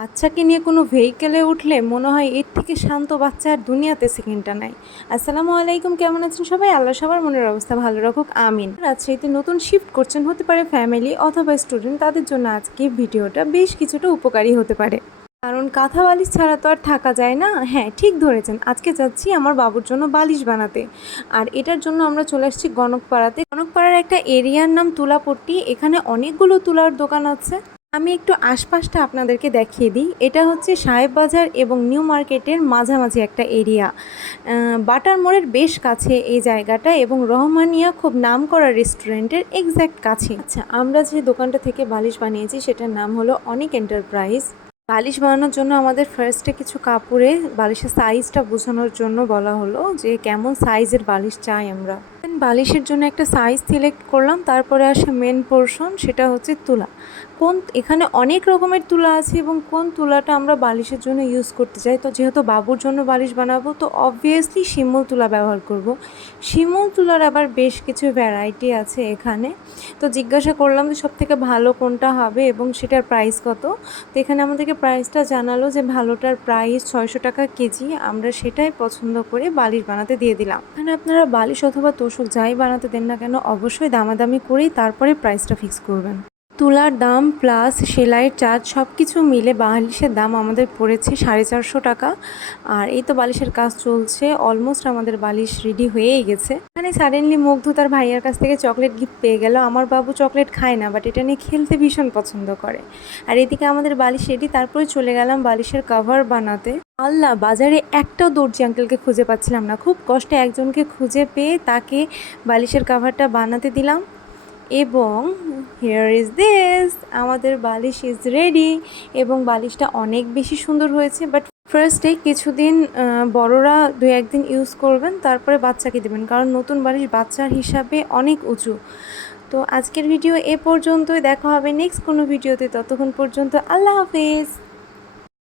বাচ্চাকে নিয়ে কোনো ভেহিকেলে উঠলে মনে হয় এর থেকে শান্ত বাচ্চা আর দুনিয়াতে সেকেন্ডটা নাই। আসসালামু আলাইকুম, কেমন আছেন সবাই? আল্লাহ সবার মনের অবস্থা ভালো রাখুক, আমিন। রাজশাহীতে নতুন শিফট করছেন, হতে পারে ফ্যামিলি অথবা স্টুডেন্ট, তাদের জন্য আজকে ভিডিওটা বেশ কিছুটা উপকারী হতে পারে। কারণ কাঁথা বালিশ ছাড়া তো আর থাকা যায় না। হ্যাঁ, ঠিক ধরেছেন, আজকে যাচ্ছি আমার বাবুর জন্য বালিশ বানাতে। আর এটার জন্য আমরা চলে আসছি গণকপাড়াতে। গণকপাড়ার একটা এরিয়ার নাম তুলাপট্টি, এখানে অনেকগুলো তুলার দোকান আছে। আমি একটু আশপাশটা আপনাদেরকে দেখিয়ে দিই। এটা হচ্ছে সাহেব বাজার এবং নিউ মার্কেটের মাঝামাঝি একটা এরিয়া। বাটার মোড়ের বেশ কাছে এই জায়গাটা, এবং রহমানিয়া খুব নামকরা রেস্টুরেন্টের এক্স্যাক্ট কাছে। আচ্ছা, আমরা যে দোকানটা থেকে বালিশ বানিয়েছি সেটার নাম হলো অনিক এন্টারপ্রাইজ। বালিশ বানানোর জন্য আমাদের ফার্স্টে কিছু কাপড়ে বালিশের সাইজটা বোঝানোর জন্য বলা হলো যে কেমন সাইজের বালিশ চাই আমরা। বালিশের জন্য একটা সাইজ সিলেক্ট করলাম। তারপরে আসে মেন পোর্শন, সেটা হচ্ছে তুলা। এখানে অনেক রকমের তুলা আছে এবং কোন তুলাটা আমরা বালিশের জন্য ইউজ করতে চাই। তো যেহেতু বাবুর জন্য বালিশ বানাবো, তো অবভিয়াসলি শিমুল তুলা ব্যবহার করব। শিমুল তুলার আবার বেশ কিছু ভ্যারাইটি আছে এখানে। তো জিজ্ঞাসা করলাম যে সবথেকে ভালো কোনটা হবে এবং সেটার প্রাইস কত। তো এখানে আমাদেরকে প্রাইসটা জানালো যে ভালোটার প্রাইস 600 টাকা কেজি। আমরা সেটাই পছন্দ করে বালিশ বানাতে দিয়ে দিলাম। এখানে আপনারা বালিশ অথবা তোশক যাই বানাতে দেন না কেন, অবশ্যই দামাদামি করেই তারপরে প্রাইসটা ফিক্স করবেন। তুলার দাম প্লাস সেলাইয়ের চার্জ সব কিছু মিলে বালিশের দাম আমাদের পড়েছে 450 টাকা। আর এই তো বালিশের কাজ চলছে, অলমোস্ট আমাদের বালিশ রেডি হয়েই গেছে। এখানে সাডেনলি মুগ্ধ তার ভাইয়ার কাছ থেকে চকলেট গিফট পেয়ে গেল। আমার বাবু চকলেট খায় না, বাট এটা নিয়ে খেলতে ভীষণ পছন্দ করে। আর এদিকে আমাদের বালিশ রেডি, তারপরে চলে গেলাম বালিশের কভার বানাতে। আল্লাহ, বাজারে একটাও দর্জি আঙ্কেলকে খুঁজে পাচ্ছিলাম না। খুব কষ্টে একজনকে খুঁজে পেয়ে তাকে বালিশের কভারটা বানাতে দিলাম। এবং হিয়ার ইজ দিস, আমাদের বালিশ ইজ রেডি। এবং বালিশটা অনেক বেশি সুন্দর হয়েছে। বাট ফার্স্টে কিছুদিন বড়রা 2-1 দিন ইউজ করবেন, তারপরে বাচ্চাকে দেবেন, কারণ নতুন বালিশ বাচ্চার হিসাবে অনেক উঁচু। তো আজকের ভিডিও এ পর্যন্তই, দেখা হবে নেক্সট কোনো ভিডিওতে। ততক্ষণ পর্যন্ত আল্লাহ হাফিজ।